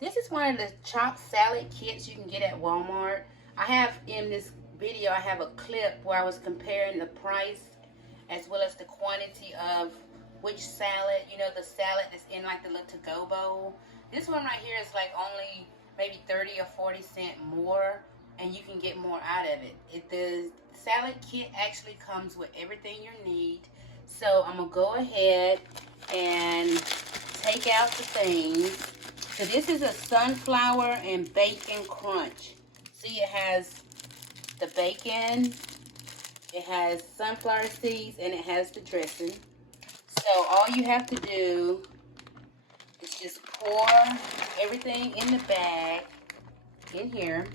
This is one of the chopped salad kits you can get at Walmart. I have in this video, I have a clip where I was comparing the price as well as the quantity of which salad, you know, the salad that's in like the little to-go bowl. This one right here is like only maybe 30 or 40 cents more, and you can get more out of it. The salad kit actually comes with everything you need. So I'm gonna go ahead and take out the things. So this is a sunflower and bacon crunch. See, it has the bacon, it has sunflower seeds, and it has the dressing. So all you have to do is just pour everything in the bag in here.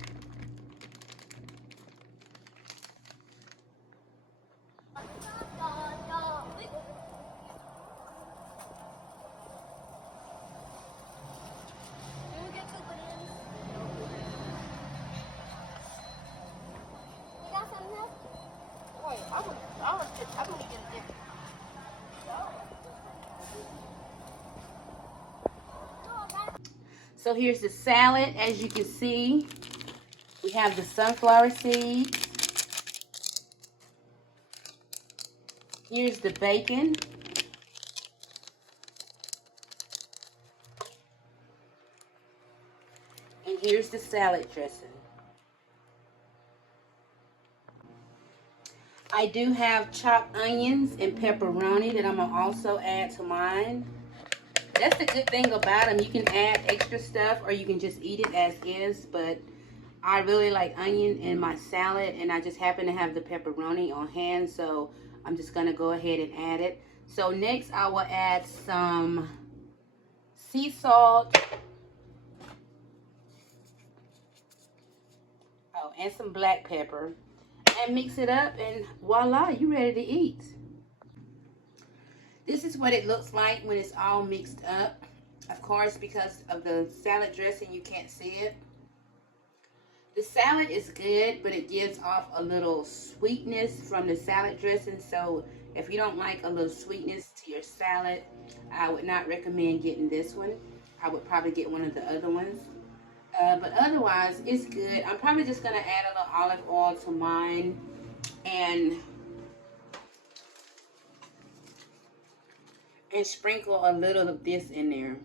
So here's the salad. As you can see, we have the sunflower seeds. Here's the bacon. And here's the salad dressing. I do have chopped onions and pepperoni that I'm going to also add to mine. That's the good thing about them. You can add extra stuff or you can just eat it as is. But I really like onion in my salad, and I just happen to have the pepperoni on hand. So I'm just going to go ahead and add it. So next I will add some sea salt. Oh, and some black pepper. And mix it up, and voila, you're ready to eat. This is what it looks like when it's all mixed up. Of course, because of the salad dressing, you can't see it. The salad is good, but it gives off a little sweetness from the salad dressing. So if you don't like a little sweetness to your salad, I would not recommend getting this one. I would probably get one of the other ones. But otherwise, it's good. I'm probably just going to add a little olive oil to mine and sprinkle a little of this in there.